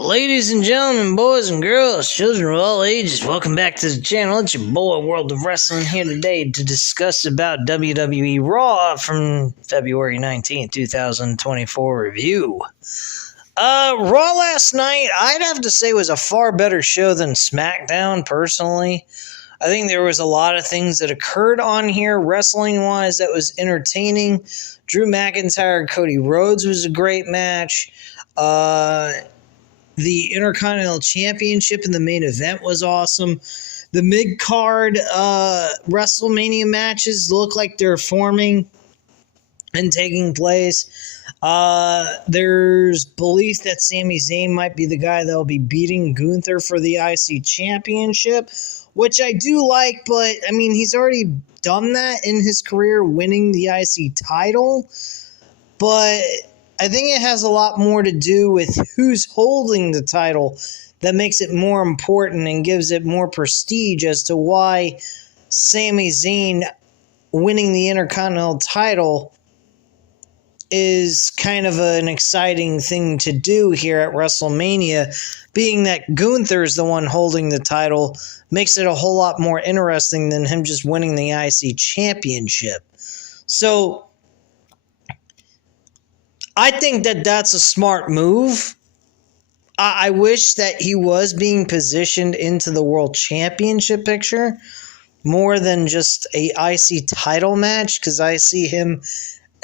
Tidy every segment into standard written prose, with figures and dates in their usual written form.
Ladies and gentlemen, boys and girls, children of all ages, welcome back to the channel. It's your boy, World of Wrestling, here today to discuss about WWE Raw from February 19th, 2024 review. Raw last night, I'd have to say, was a far better show than SmackDown, personally. I think there was a lot of things that occurred on here, wrestling-wise, that was entertaining. Drew McIntyre and Cody Rhodes was a great match. The Intercontinental Championship in the main event was awesome. The mid-card WrestleMania matches look like they're forming and taking place. There's belief that Sami Zayn might be the guy that will be beating Gunther for the IC Championship, which I do like, but, I mean, he's already done that in his career, winning the IC title, but I think it has a lot more to do with who's holding the title that makes it more important and gives it more prestige as to why Sami Zayn winning the Intercontinental title is kind of an exciting thing to do here at WrestleMania. Being that Gunther is the one holding the title makes it a whole lot more interesting than him just winning the IC Championship. So I think that that's a smart move. I wish that he was being positioned into the World Championship picture more than just a IC title match, because I see him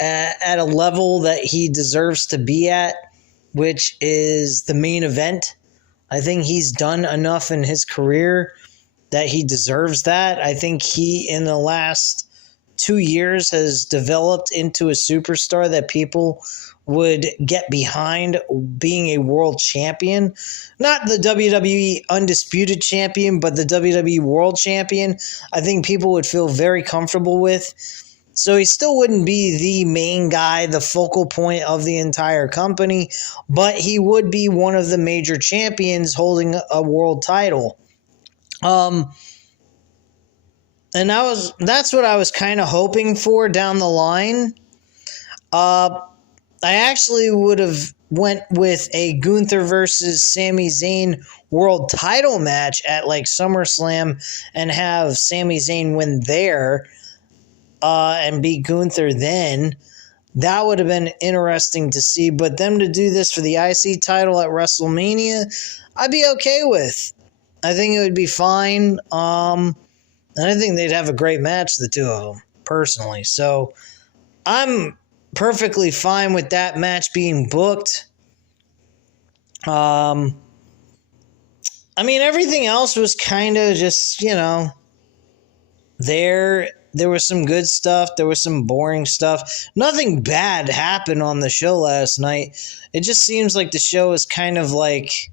at a level that he deserves to be at, which is the main event. I think he's done enough in his career that he deserves that. I think he, in the last 2 years, has developed into a superstar that people would get behind, being a world champion. Not the WWE Undisputed Champion, but the WWE World Champion. I think people would feel very comfortable with. So he still wouldn't be the main guy, the focal point of the entire company, but he would be one of the major champions holding a world title. And that's what I was kind of hoping for down the line. I actually would have went with a Gunther versus Sami Zayn world title match at like SummerSlam and have Sami Zayn win there and beat Gunther then. That would have been interesting to see. But them to do this for the IC title at WrestleMania, I'd be okay with. I think it would be fine. And I think they'd have a great match, the two of them, personally. So I'm perfectly fine with that match being booked. I mean, everything else was kind of just, there was some good stuff. There was some boring stuff. Nothing bad happened on the show last night. It just seems like the show is kind of like,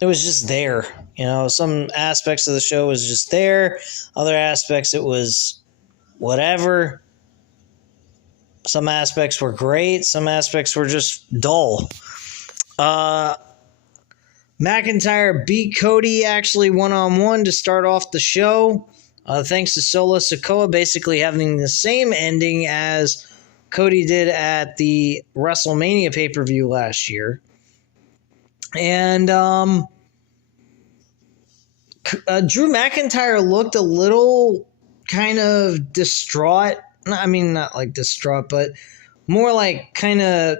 it was just there. Some aspects of the show was just there. Other aspects, it was whatever. Some aspects were great. Some aspects were just dull. McIntyre beat Cody actually one-on-one to start off the show. Thanks to Solo Sikoa basically having the same ending as Cody did at the WrestleMania pay-per-view last year. And Drew McIntyre looked a little kind of distraught. I mean, not like distraught, but more like kind of,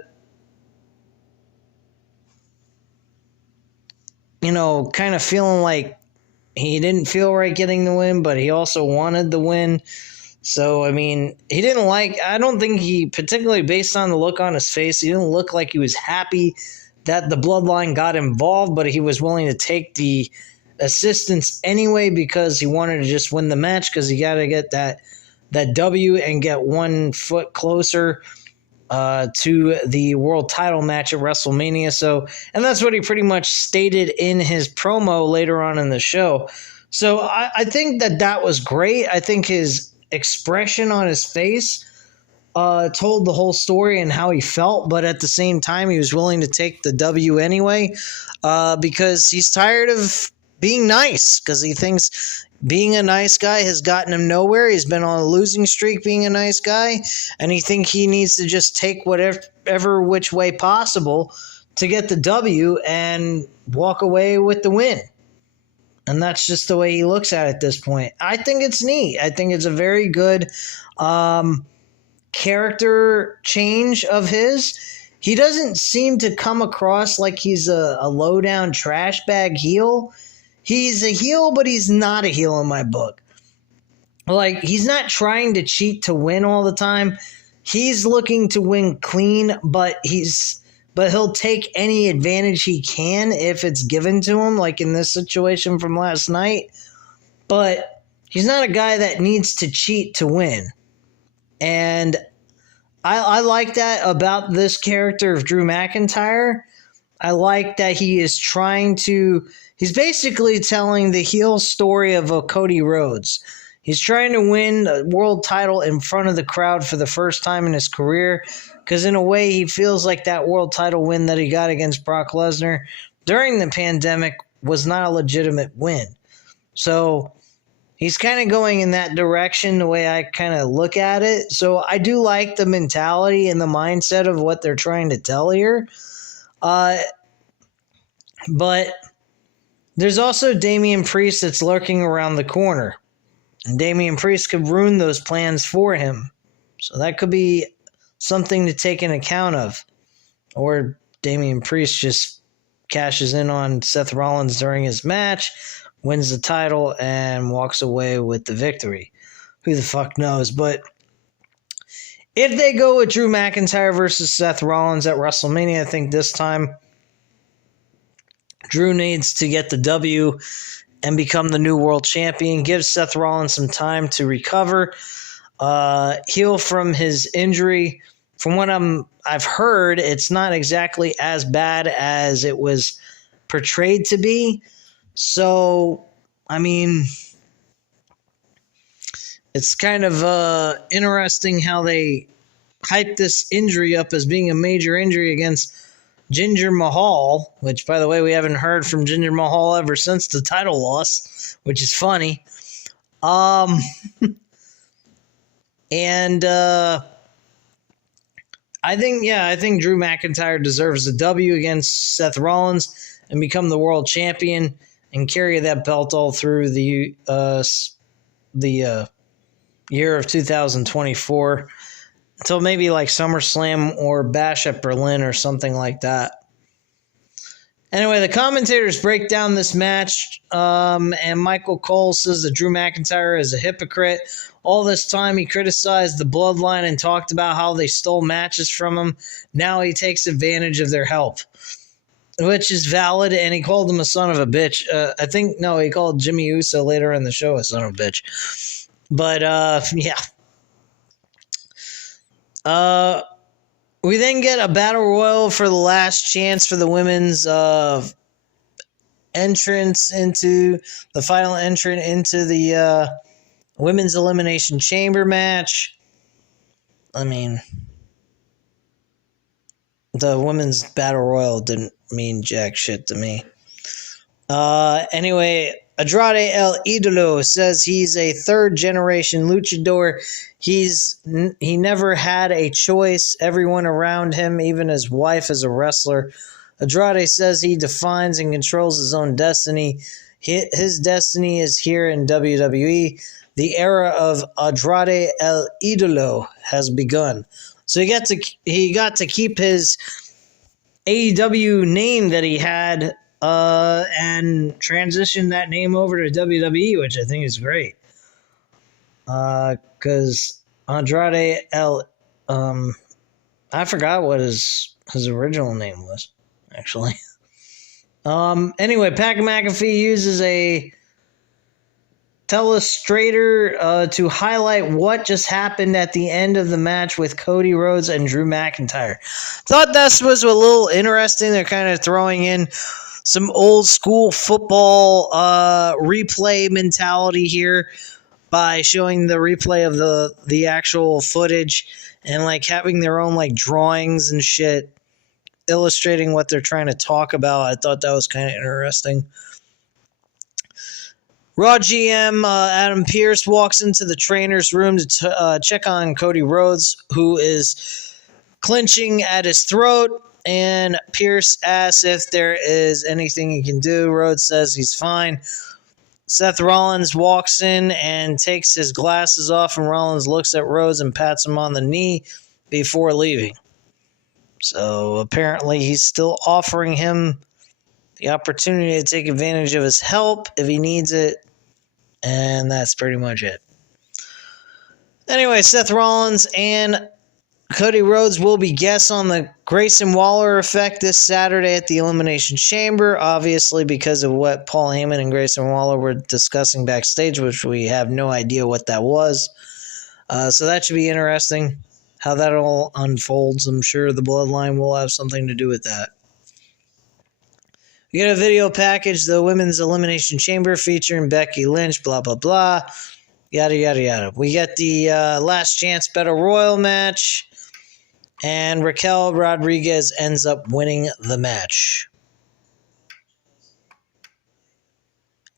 kind of feeling like he didn't feel right getting the win, but he also wanted the win. So, I mean, I don't think he, particularly based on the look on his face, he didn't look like he was happy that the Bloodline got involved, but he was willing to take the assistance anyway because he wanted to just win the match, because he got to get that W and get 1 foot closer to the world title match at WrestleMania. So, and that's what he pretty much stated in his promo later on in the show. So I think that was great. I think his expression on his face told the whole story and how he felt, but at the same time, he was willing to take the W anyway because he's tired of being nice, because he thinks being a nice guy has gotten him nowhere. He's been on a losing streak being a nice guy, and he thinks he needs to just take whatever which way possible to get the W and walk away with the win. And that's just the way he looks at it at this point. I think it's neat. I think it's a very good character change of his. He doesn't seem to come across like he's a low-down trash bag heel. He's a heel, but he's not a heel in my book. Like, he's not trying to cheat to win all the time. He's looking to win clean, but he'll take any advantage he can if it's given to him, like in this situation from last night. But he's not a guy that needs to cheat to win. And I like that about this character of Drew McIntyre. I like that he is he's basically telling the heel story of a Cody Rhodes. He's trying to win a world title in front of the crowd for the first time in his career, because in a way he feels like that world title win that he got against Brock Lesnar during the pandemic was not a legitimate win. So he's kind of going in that direction the way I kind of look at it. So I do like the mentality and the mindset of what they're trying to tell here. But there's also Damian Priest that's lurking around the corner. And Damian Priest could ruin those plans for him. So that could be something to take into account of. Or Damian Priest just cashes in on Seth Rollins during his match, wins the title, and walks away with the victory. Who the fuck knows? But if they go with Drew McIntyre versus Seth Rollins at WrestleMania, I think this time Drew needs to get the W and become the new world champion. Give Seth Rollins some time to recover, heal from his injury. From what I've heard, it's not exactly as bad as it was portrayed to be. So, I mean, it's kind of interesting how they hype this injury up as being a major injury against Jinder Mahal, which, by the way, we haven't heard from Jinder Mahal ever since the title loss, which is funny. And I think Drew McIntyre deserves a W against Seth Rollins and become the world champion and carry that belt all through the year of 2024 until maybe like SummerSlam or Bash at Berlin or something like that. Anyway, the commentators break down this match, and Michael Cole says that Drew McIntyre is a hypocrite. All this time he criticized the Bloodline and talked about how they stole matches from him. Now he takes advantage of their help, which is valid, and he called him a son of a bitch. He called Jimmy Uso later in the show a son of a bitch. But, yeah. We then get a battle royal for the last chance for the women's entrance into the final entrant into the women's elimination chamber match. I mean, the women's battle royal didn't mean jack shit to me. Anyway, Andrade El Idolo says he's a third-generation luchador. He never had a choice. Everyone around him, even his wife, is a wrestler. Andrade says he defines and controls his own destiny. His destiny is here in WWE. The era of Andrade El Idolo has begun. So he got to keep his AEW name that he had and transition that name over to WWE, which I think is great. Because Andrade I forgot what his original name was, actually. Anyway, Pat McAfee uses a telestrator to highlight what just happened at the end of the match with Cody Rhodes and Drew McIntyre. Thought this was a little interesting. They're kind of throwing in some old school football replay mentality here by showing the replay of the actual footage and like having their own like drawings and shit illustrating what they're trying to talk about. I thought that was kind of interesting. Raw GM Adam Pearce walks into the trainer's room to check on Cody Rhodes, who is clenching at his throat, and Pearce asks if there is anything he can do. Rhodes says he's fine. Seth Rollins walks in and takes his glasses off, and Rollins looks at Rhodes and pats him on the knee before leaving. So apparently he's still offering him the opportunity to take advantage of his help if he needs it. And that's pretty much it. Anyway, Seth Rollins and Cody Rhodes will be guests on the Grayson Waller Effect this Saturday at the Elimination Chamber, obviously because of what Paul Heyman and Grayson Waller were discussing backstage, which we have no idea what that was. So that should be interesting, how that all unfolds. I'm sure the Bloodline will have something to do with that. We get a video package, the Women's Elimination Chamber featuring Becky Lynch, blah, blah, blah, yada, yada, yada. We get the Last Chance Battle Royal match, and Raquel Rodriguez ends up winning the match.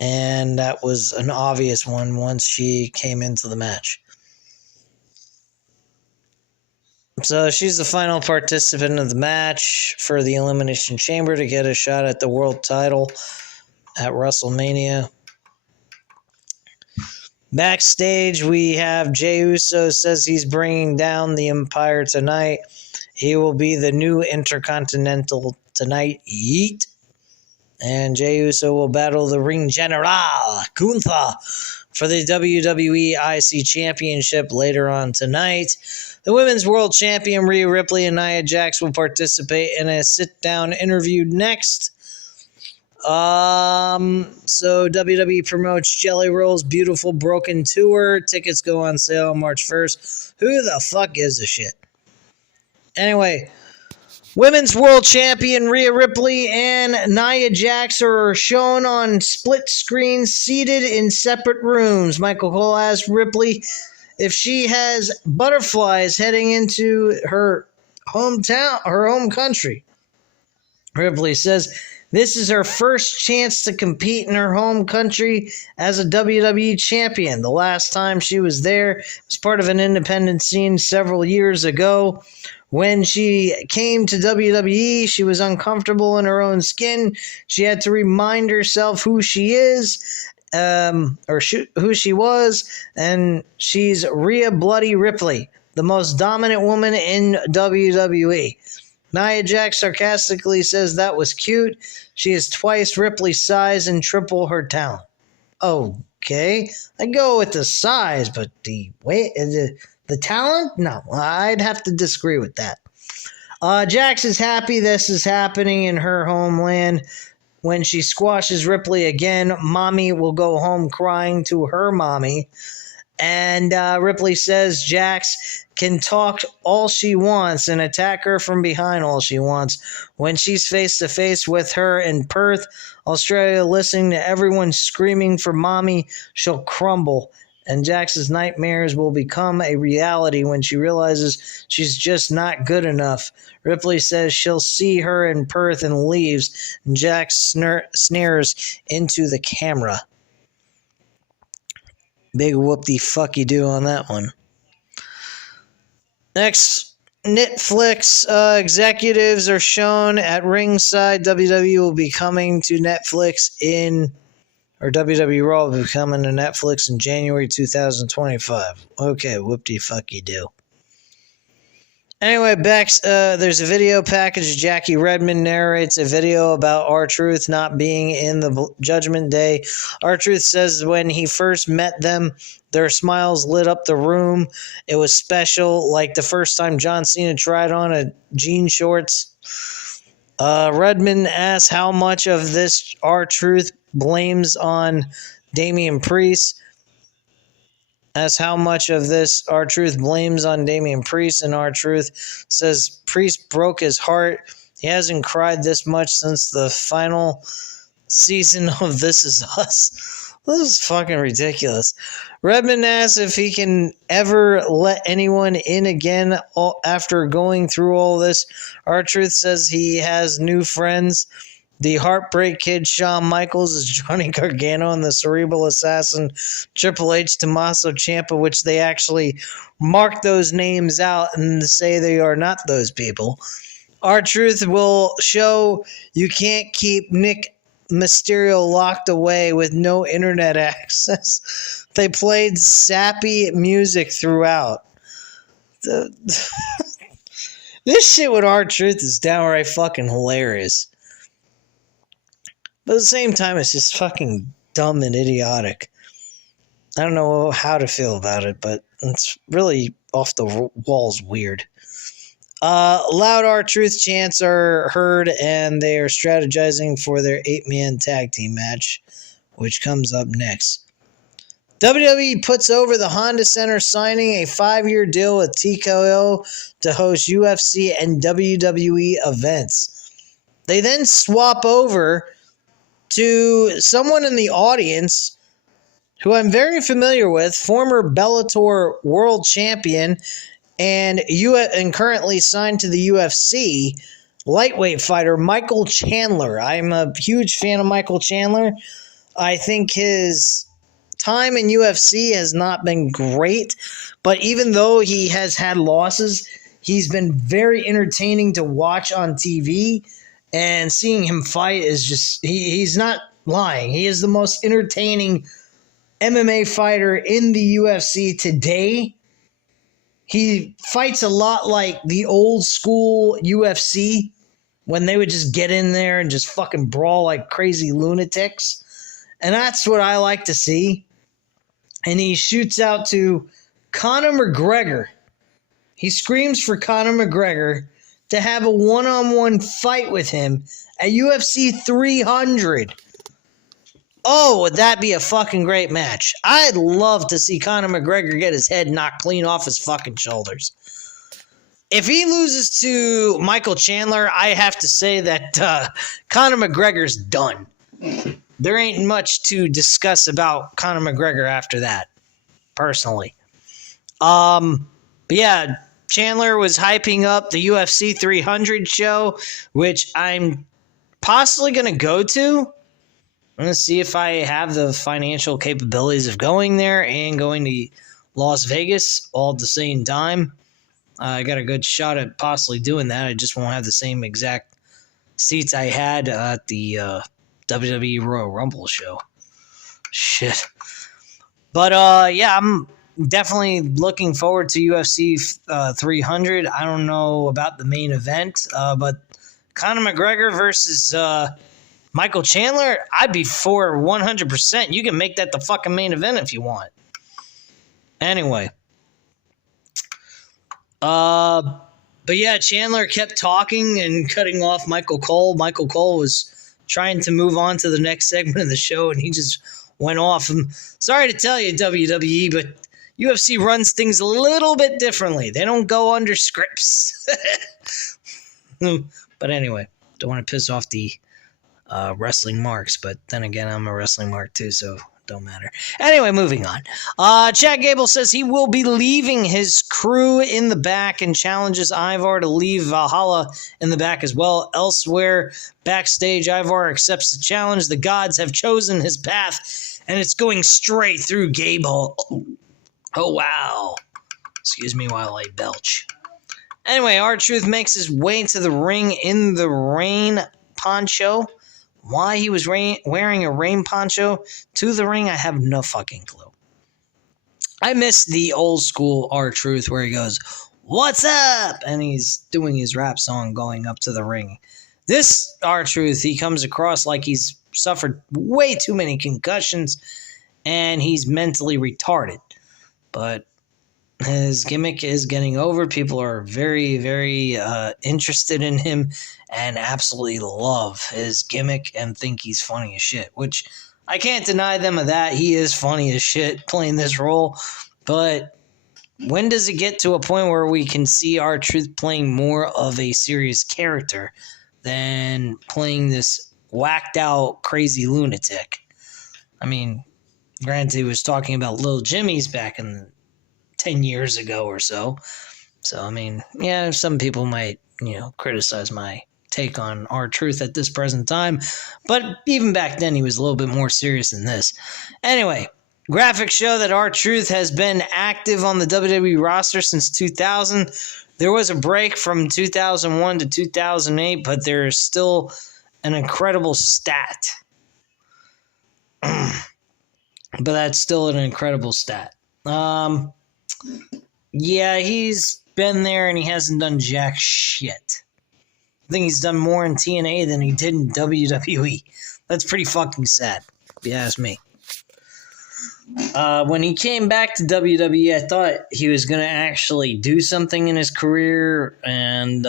And that was an obvious one once she came into the match. So she's the final participant of the match for the Elimination Chamber to get a shot at the world title at WrestleMania. Backstage, we have Jey Uso says he's bringing down the Empire tonight. He will be the new Intercontinental tonight. Yeet. And Jey Uso will battle the Ring General, Gunther, for the WWE IC Championship later on tonight. The Women's World Champion Rhea Ripley and Nia Jax will participate in a sit-down interview next. So WWE promotes Jelly Roll's Beautiful Broken Tour. Tickets go on sale on March 1st. Who the fuck gives a shit? Anyway, Women's World Champion Rhea Ripley and Nia Jax are shown on split screens, seated in separate rooms. Michael Cole asked Ripley if she has butterflies heading into her hometown, her home country. Ripley says this is her first chance to compete in her home country as a WWE champion. The last time she was there was part of an independent scene several years ago. When she came to WWE, she was uncomfortable in her own skin. She had to remind herself who she is, who she was, and she's Rhea Bloody Ripley, the most dominant woman in WWE. Nia Jax sarcastically says that was cute. She is twice Ripley's size and triple her talent. Okay, I'd go with the size, but the talent? No, I'd have to disagree with that. Jax is happy this is happening in her homeland. When she squashes Ripley again, Mommy will go home crying to her mommy. And Ripley says Jax can talk all she wants and attack her from behind all she wants. When she's face-to-face with her in Perth, Australia, listening to everyone screaming for Mommy, she'll crumble. And Jax's nightmares will become a reality when she realizes she's just not good enough. Ripley says she'll see her in Perth and leaves. And Jax snares into the camera. Big whoop-de-fucky-do on that one. Next, Netflix executives are shown at ringside. WWE will be coming to Netflix WWE Raw will be coming to Netflix in January 2025. Okay, whoop-de-fucky-do. Anyway, there's a video package. Jackie Redmond narrates a video about R-Truth not being in the Judgment Day. R-Truth says when he first met them, their smiles lit up the room. It was special, like the first time John Cena tried on a jean shorts. Redmond asks how much of this R-Truth blames on Damian Priest. As how much of this R-Truth blames on Damian Priest, and R-Truth says Priest broke his heart. He hasn't cried this much since the final season of This Is Us. This is fucking ridiculous. Redmond asks if he can ever let anyone in again after going through all this. R-Truth says he has new friends. The Heartbreak Kid Shawn Michaels as Johnny Gargano, and the Cerebral Assassin Triple H Tommaso Ciampa, which they actually mark those names out and say they are not those people. R-Truth will show you can't keep Nick Mysterio locked away with no internet access. They played sappy music throughout. This shit with R-Truth is downright fucking hilarious. But at the same time, it's just fucking dumb and idiotic. I don't know how to feel about it, but it's really off the walls weird. Loud R-Truth chants are heard, and they are strategizing for their 8-man tag team match, which comes up next. WWE puts over the Honda Center, signing a 5-year deal with TKO to host UFC and WWE events. They then swap over to someone in the audience who I'm very familiar with, former Bellator world champion and currently signed to the UFC, lightweight fighter Michael Chandler. I'm a huge fan of Michael Chandler. I think his time in UFC has not been great, but even though he has had losses, he's been very entertaining to watch on TV. And seeing him fight is just, he's not lying. He is the most entertaining MMA fighter in the UFC today. He fights a lot like the old school UFC when they would just get in there and just fucking brawl like crazy lunatics. And that's what I like to see. And he shoots out to Conor McGregor. He screams for Conor McGregor to have a one-on-one fight with him at UFC 300. Oh, would that be a fucking great match? I'd love to see Conor McGregor get his head knocked clean off his fucking shoulders. If he loses to Michael Chandler, I have to say that Conor McGregor's done. There ain't much to discuss about Conor McGregor after that, personally. But yeah, Chandler was hyping up the UFC 300 show, which I'm possibly going to go to. I'm going to see if I have the financial capabilities of going there and going to Las Vegas all at the same time. I got a good shot at possibly doing that. I just won't have the same exact seats I had at the WWE Royal Rumble show. Shit. But yeah, I'm definitely looking forward to UFC 300. I don't know about the main event, but Conor McGregor versus Michael Chandler, I'd be for 100%. You can make that the fucking main event if you want. Anyway. But yeah, Chandler kept talking and cutting off Michael Cole. Michael Cole was trying to move on to the next segment of the show, and he just went off. I'm sorry to tell you, WWE, but UFC runs things a little bit differently. They don't go under scripts. But anyway, don't want to piss off the wrestling marks, but then again, I'm a wrestling mark too, so don't matter. Anyway, moving on. Chad Gable says he will be leaving his crew in the back and challenges Ivar to leave Valhalla in the back as well. Elsewhere, backstage, Ivar accepts the challenge. The gods have chosen his path, and it's going straight through Gable. Oh, wow. Excuse me while I belch. Anyway, R-Truth makes his way to the ring in the rain poncho. Why he was wearing a rain poncho to the ring, I have no fucking clue. I miss the old school R-Truth where he goes, "What's up?" and he's doing his rap song going up to the ring. This R-Truth, he comes across like he's suffered way too many concussions and he's mentally retarded. But his gimmick is getting over. People are very, very interested in him and absolutely love his gimmick and think he's funny as shit, which I can't deny them of that. He is funny as shit playing this role, but when does it get to a point where we can see R-Truth playing more of a serious character than playing this whacked out crazy lunatic? I mean, granted, he was talking about Lil Jimmy's back in 10 years ago or so. So, I mean, yeah, some people might, criticize my take on R-Truth at this present time. But even back then, he was a little bit more serious than this. Anyway, graphics show that R-Truth has been active on the WWE roster since 2000. There was a break from 2001 to 2008, but there is still an incredible stat. But that's still an incredible stat. Yeah, he's been there and he hasn't done jack shit. I think he's done more in TNA than he did in WWE. That's pretty fucking sad, if you ask me. When he came back to WWE, I thought he was going to actually do something in his career and,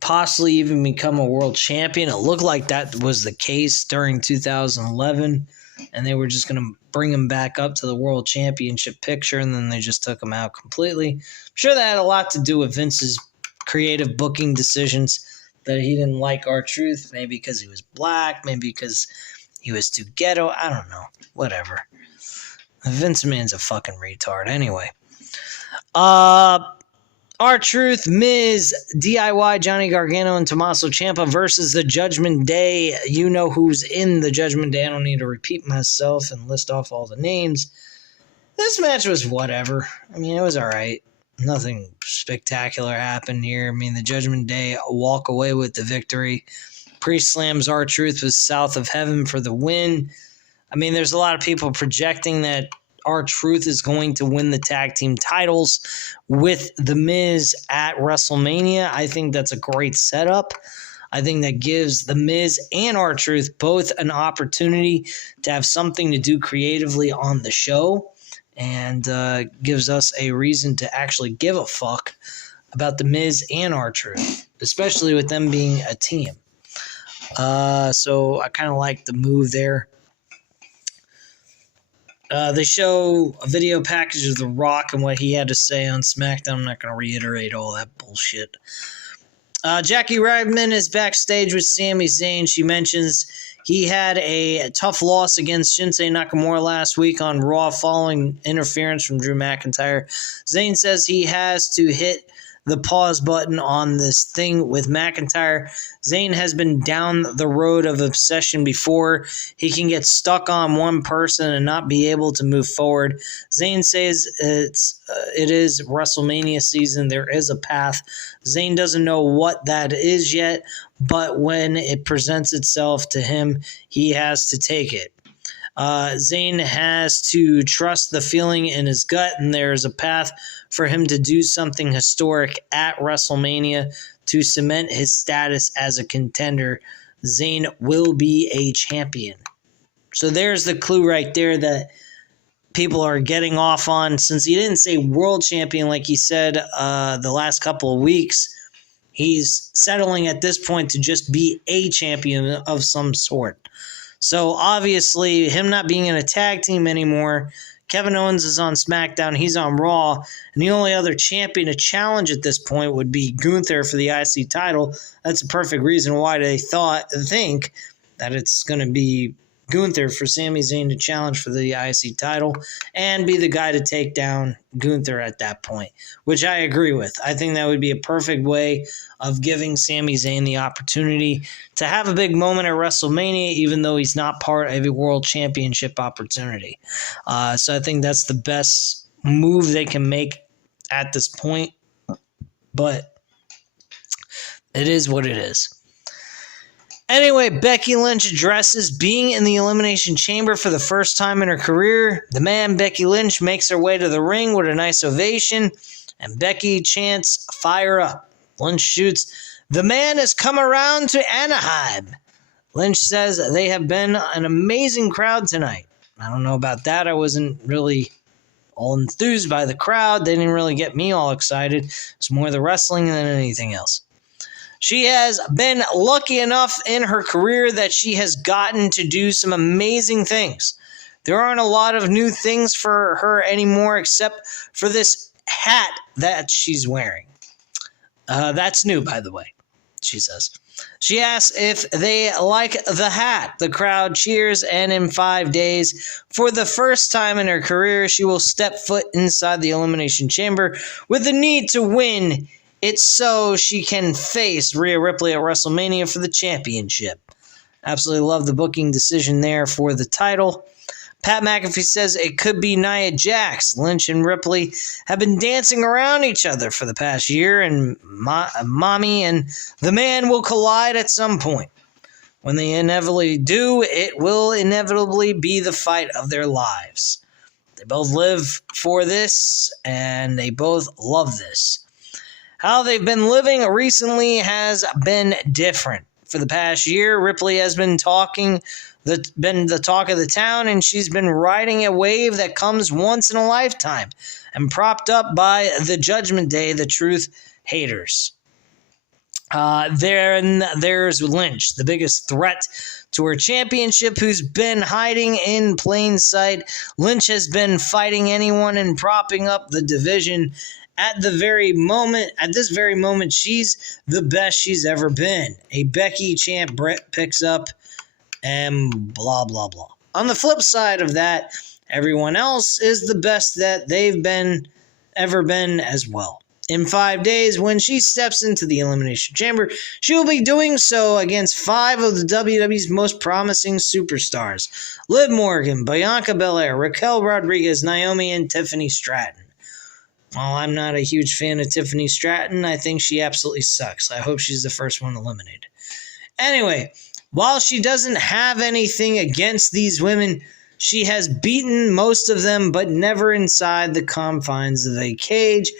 possibly even become a world champion. It looked like that was the case during 2011, and they were just going to bring him back up to the world championship picture, and then they just took him out completely. I'm sure that had a lot to do with Vince's creative booking decisions, that he didn't like R-Truth, maybe because he was black, maybe because he was too ghetto. I don't know. Whatever. Vince McMahon's a fucking retard. Anyway. R-Truth, Miz, DIY, Johnny Gargano, and Tommaso Ciampa versus the Judgment Day. You know who's in the Judgment Day. I don't need to repeat myself and list off all the names. This match was whatever. I mean, it was alright. Nothing spectacular happened here. I mean, the Judgment Day walk away with the victory. Priest slams R-Truth with South of Heaven for the win. I mean, there's a lot of people projecting that R-Truth is going to win the tag team titles with The Miz at WrestleMania. I think that's a great setup. I think that gives The Miz and R-Truth both an opportunity to have something to do creatively on the show, and gives us a reason to actually give a fuck about The Miz and R-Truth, especially with them being a team. So I kind of like the move there. They show a video package of The Rock and what he had to say on SmackDown. I'm not going to reiterate all that bullshit. Jackie Rodman is backstage with Sami Zayn. She mentions he had a tough loss against Shinsuke Nakamura last week on Raw following interference from Drew McIntyre. Zayn says he has to hit the pause button on this thing with McIntyre. Zayn has been down the road of obsession before. He can get stuck on one person and not be able to move forward. Zayn says it is WrestleMania season. There is a path. Zayn doesn't know what that is yet, but when it presents itself to him, he has to take it. Zayn has to trust the feeling in his gut, and there is a path for him to do something historic at WrestleMania to cement his status as a contender. Zayn will be a champion. So there's the clue right there that people are getting off on. Since he didn't say world champion like he said the last couple of weeks, he's settling at this point to just be a champion of some sort. So obviously, him not being in a tag team anymore, Kevin Owens is on SmackDown, he's on Raw, and the only other champion to challenge at this point would be Gunther for the IC title. That's a perfect reason why they think that it's going to be Gunther for Sami Zayn to challenge for the IC title and be the guy to take down Gunther at that point, which I agree with. I think that would be a perfect way of giving Sami Zayn the opportunity to have a big moment at WrestleMania, even though he's not part of a world championship opportunity. So I think that's the best move they can make at this point, but it is what it is. Anyway, Becky Lynch addresses being in the Elimination Chamber for the first time in her career. The man, Becky Lynch, makes her way to the ring with a nice ovation, and Becky chants, "Fire up." Lynch shoots, "The man has come around to Anaheim." Lynch says they have been an amazing crowd tonight. I don't know about that. I wasn't really all enthused by the crowd. They didn't really get me all excited. It's more the wrestling than anything else. She has been lucky enough in her career that she has gotten to do some amazing things. There aren't a lot of new things for her anymore except for this hat that she's wearing. That's new, by the way, she says. She asks if they like the hat. The crowd cheers, and in 5 days, for the first time in her career, she will step foot inside the Elimination Chamber with the need to win it so she can face Rhea Ripley at WrestleMania for the championship. Absolutely love the booking decision there for the title. Pat McAfee says it could be Nia Jax. Lynch and Ripley have been dancing around each other for the past year, and Mommy and the Man will collide at some point. When they inevitably do, it will inevitably be the fight of their lives. They both live for this, and they both love this. How they've been living recently has been different. For the past year, Ripley has been the talk of the town, and she's been riding a wave that comes once in a lifetime and propped up by the Judgment Day, the truth haters. There's Lynch, the biggest threat to her championship, who's been hiding in plain sight. Lynch has been fighting anyone and propping up the division. At this very moment, she's the best she's ever been. A Becky champ Brett picks up, and blah, blah, blah. On the flip side of that, everyone else is the best that they've ever been as well. In 5 days, when she steps into the Elimination Chamber, she will be doing so against 5 of the WWE's most promising superstars: Liv Morgan, Bianca Belair, Raquel Rodriguez, Naomi, and Tiffany Stratton. While I'm not a huge fan of Tiffany Stratton, I think she absolutely sucks. I hope she's the first one eliminated. Anyway, while she doesn't have anything against these women, she has beaten most of them, but never inside the confines of a cage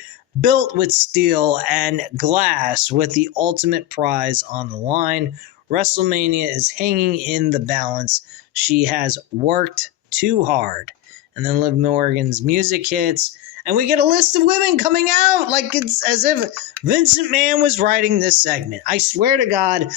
built with steel and glass with the ultimate prize on the line. WrestleMania is hanging in the balance. She has worked too hard. And then Liv Morgan's music hits, and we get a list of women coming out like it's as if Vincent Mann was writing this segment. I swear to God,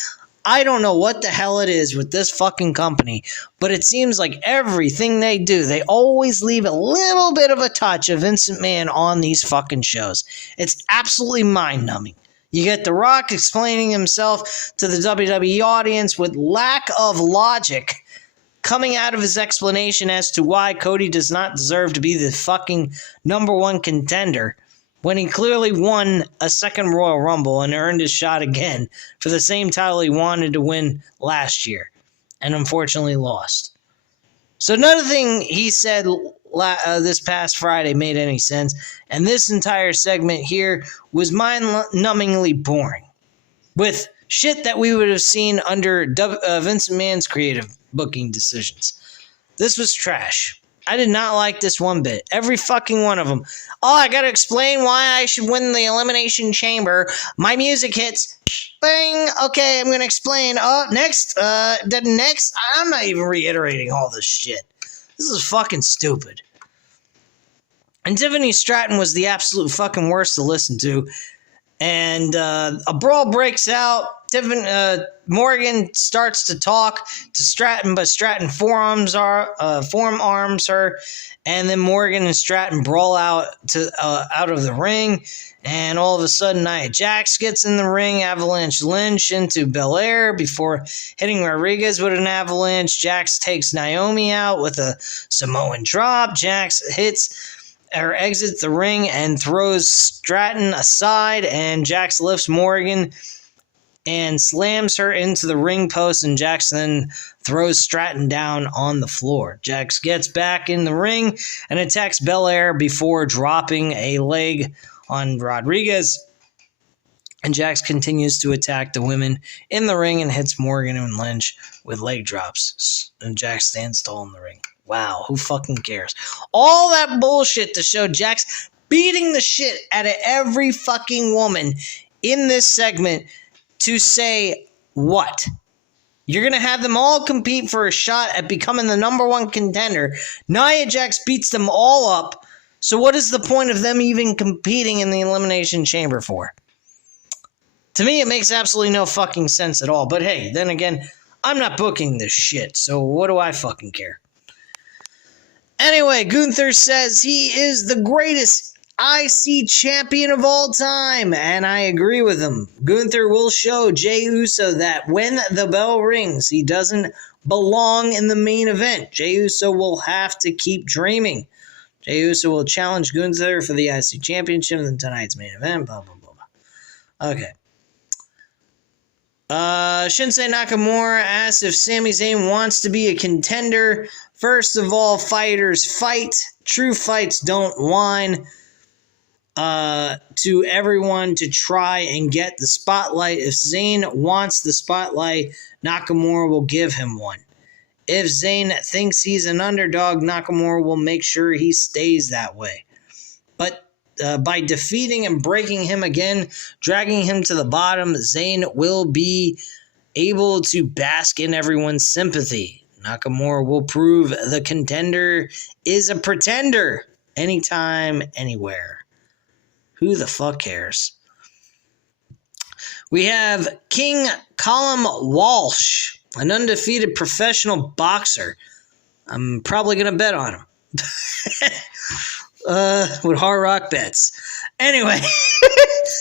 I don't know what the hell it is with this fucking company, but it seems like everything they do, they always leave a little bit of a touch of Vincent Mann on these fucking shows. It's absolutely mind-numbing. You get The Rock explaining himself to the WWE audience with lack of logic coming out of his explanation as to why Cody does not deserve to be the fucking number one contender when he clearly won a second Royal Rumble and earned his shot again for the same title he wanted to win last year and unfortunately lost. So nothing he said this past Friday made any sense, and this entire segment here was mind-numbingly boring with shit that we would have seen under Vincent Mann's creative booking decisions. This was trash. I did not like this one bit. Every fucking one of them. Oh, I gotta explain why I should win the Elimination Chamber. My music hits. Bang. Okay, I'm gonna explain. Next. I'm not even reiterating all this shit. This is fucking stupid. And Tiffany Stratton was the absolute fucking worst to listen to. And a brawl breaks out. Morgan starts to talk to Stratton, but Stratton forearms her, and then Morgan and Stratton brawl out of the ring, and all of a sudden Nia Jax gets in the ring, avalanche Lynch into Belair before hitting Rodriguez with an avalanche. Jax takes Naomi out with a Samoan drop. Jax exits the ring and throws Stratton aside, and Jax lifts Morgan and slams her into the ring post, and Jax then throws Stratton down on the floor. Jax gets back in the ring and attacks Belair before dropping a leg on Rodriguez, and Jax continues to attack the women in the ring and hits Morgan and Lynch with leg drops, and Jax stands tall in the ring. Wow, who fucking cares? All that bullshit to show Jax beating the shit out of every fucking woman in this segment to say what? You're going to have them all compete for a shot at becoming the number one contender. Nia Jax beats them all up. So what is the point of them even competing in the Elimination Chamber for? To me, it makes absolutely no fucking sense at all. But hey, then again, I'm not booking this shit. So what do I fucking care? Anyway, Gunther says he is the greatest IC champion of all time, and I agree with him. Gunther will show Jey Uso that when the bell rings, he doesn't belong in the main event. Jey Uso will have to keep dreaming. Jey Uso will challenge Gunther for the IC championship in tonight's main event, blah, blah, blah, blah. Okay. Shinsuke Nakamura asks if Sami Zayn wants to be a contender. First of all, fighters fight. True fights don't whine. To everyone to try and get the spotlight. If Zayn wants the spotlight, Nakamura will give him one. If Zayn thinks he's an underdog, Nakamura will make sure he stays that way. But by defeating and breaking him again, dragging him to the bottom, Zayn will be able to bask in everyone's sympathy. Nakamura will prove the contender is a pretender anytime, anywhere. Who the fuck cares? We have King Callum Walsh, an undefeated professional boxer. I'm probably going to bet on him. With Hard Rock Bets. Anyway,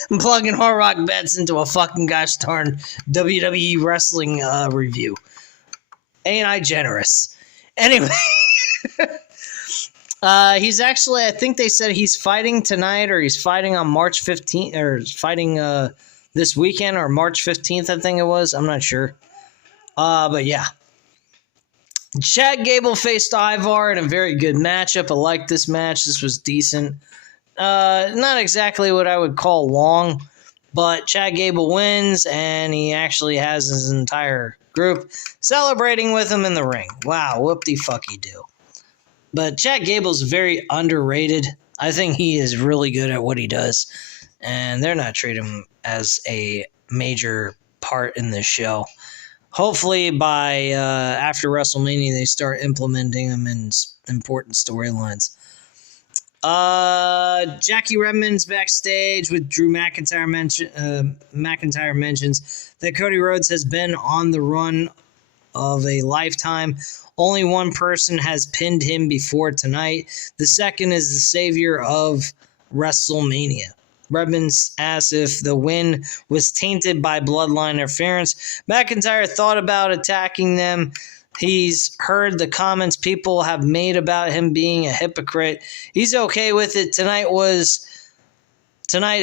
I'm plugging Hard Rock Bets into a fucking gosh darn WWE wrestling review. Ain't I generous? Anyway. He's actually, I think they said he's fighting tonight, or he's fighting on March 15th, or fighting this weekend, or March 15th, I think it was. I'm not sure. But yeah. Chad Gable faced Ivar in a very good matchup. I liked this match. This was decent. Not exactly what I would call long, but Chad Gable wins, and he actually has his entire group celebrating with him in the ring. Wow, whoop-de-fucky-do. But Chad Gable's very underrated. I think he is really good at what he does, and they're not treating him as a major part in this show. Hopefully by after WrestleMania, they start implementing him in important storylines. Jackie Redmond's backstage with Drew McIntyre. McIntyre mentions that Cody Rhodes has been on the run of a lifetime. Only one person has pinned him before tonight. The second is the savior of WrestleMania. Redmond asks if the win was tainted by bloodline interference. McIntyre thought about attacking them. He's heard the comments people have made about him being a hypocrite. He's okay with it. Tonight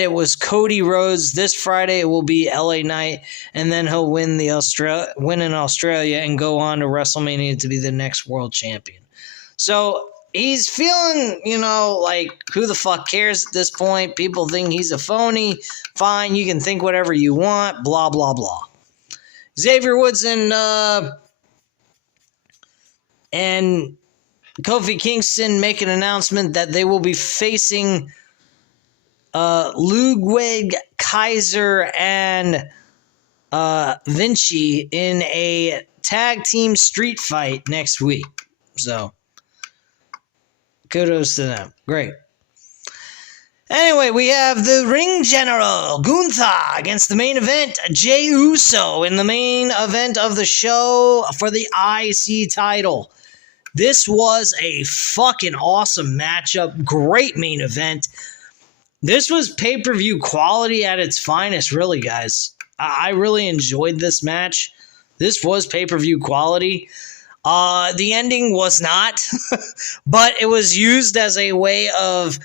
it was Cody Rhodes. This Friday it will be LA Knight, and then he'll win win in Australia and go on to WrestleMania to be the next world champion. So he's feeling, like, who the fuck cares at this point? People think he's a phony. Fine, you can think whatever you want. Blah, blah, blah. Xavier Woods and Kofi Kingston make an announcement that they will be facing Ludwig Kaiser and Vinci in a tag team street fight next week. So, kudos to them. Great. Anyway, we have the ring general, Gunther, against the main event, Jey Uso, in the main event of the show for the IC title. This was a fucking awesome matchup. Great main event. This was pay-per-view quality at its finest, really, guys. I really enjoyed this match. This was pay-per-view quality. The ending was not, but it was used as a way of,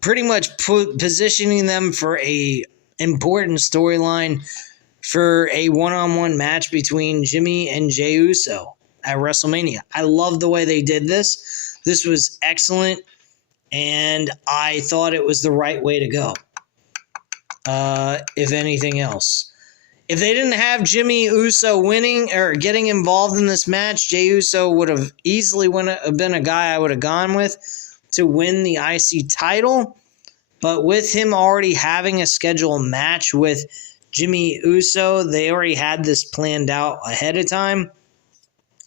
pretty much positioning them for a important storyline for a one-on-one match between Jimmy and Jey Uso at WrestleMania. I love the way they did this. This was excellent, and I thought it was the right way to go, if anything else. If they didn't have Jimmy Uso winning or getting involved in this match, Jey Uso would have easily been a guy I would have gone with to win the IC title. But with him already having a scheduled match with Jimmy Uso, they already had this planned out ahead of time.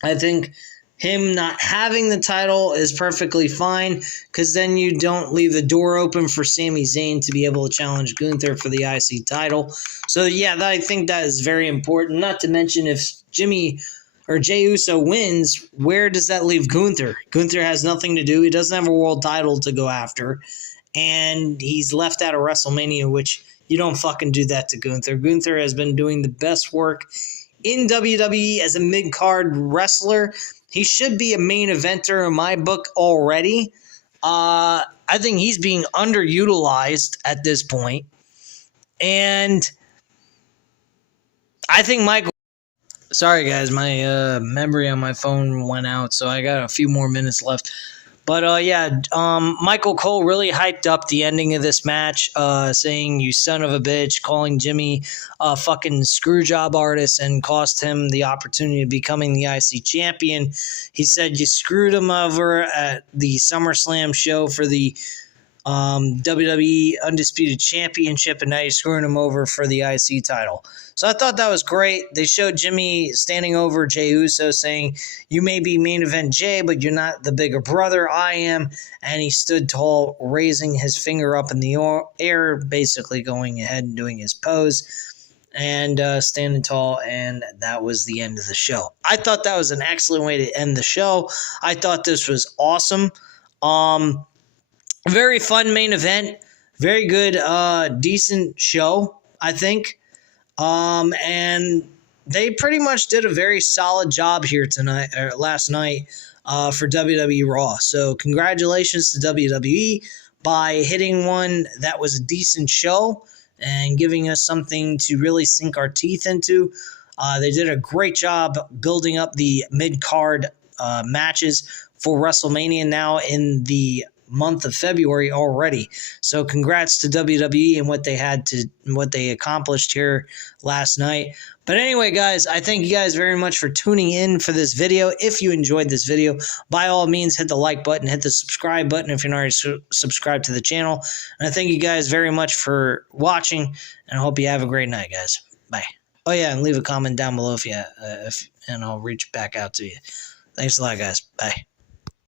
I think him not having the title is perfectly fine, because then you don't leave the door open for Sami Zayn to be able to challenge Gunther for the IC title. So yeah, I think that is very important. Not to mention, if Jimmy or Jey Uso wins, where does that leave Gunther? Gunther has nothing to do. He doesn't have a world title to go after. And he's left out of WrestleMania, which you don't fucking do that to Gunther. Gunther has been doing the best work in WWE as a mid-card wrestler. He should be a main eventer in my book already. I think he's being underutilized at this point. And I think Michael... Sorry, guys. My memory on my phone went out, so I got a few more minutes left. But, Michael Cole really hyped up the ending of this match, saying, "You son of a bitch," calling Jimmy a fucking screwjob artist, and cost him the opportunity of becoming the IC champion. He said, "You screwed him over at the SummerSlam show for the WWE Undisputed Championship, and now you're screwing him over for the IC title." So I thought that was great. They showed Jimmy standing over Jey Uso saying, "You may be main event Jey, but you're not the bigger brother, I am." And he stood tall, raising his finger up in the air, basically going ahead and doing his pose and standing tall, and that was the end of the show. I thought that was an excellent way to end the show. I thought this was awesome. Very fun main event. Very good, decent show, I think. And they pretty much did a very solid job here last night for WWE Raw. So congratulations to WWE by hitting one that was a decent show and giving us something to really sink our teeth into. They did a great job building up the mid-card matches for WrestleMania now in the month of February already. So congrats to WWE and what they accomplished here last night. But anyway, guys, I thank you guys very much for tuning in for this video. If you enjoyed this video, by all means, hit the like button, hit the subscribe button if you're not already subscribed to the channel. And I thank you guys very much for watching, and I hope you have a great night, guys. Bye. Oh yeah, and leave a comment down below and I'll reach back out to you. Thanks a lot, guys. Bye.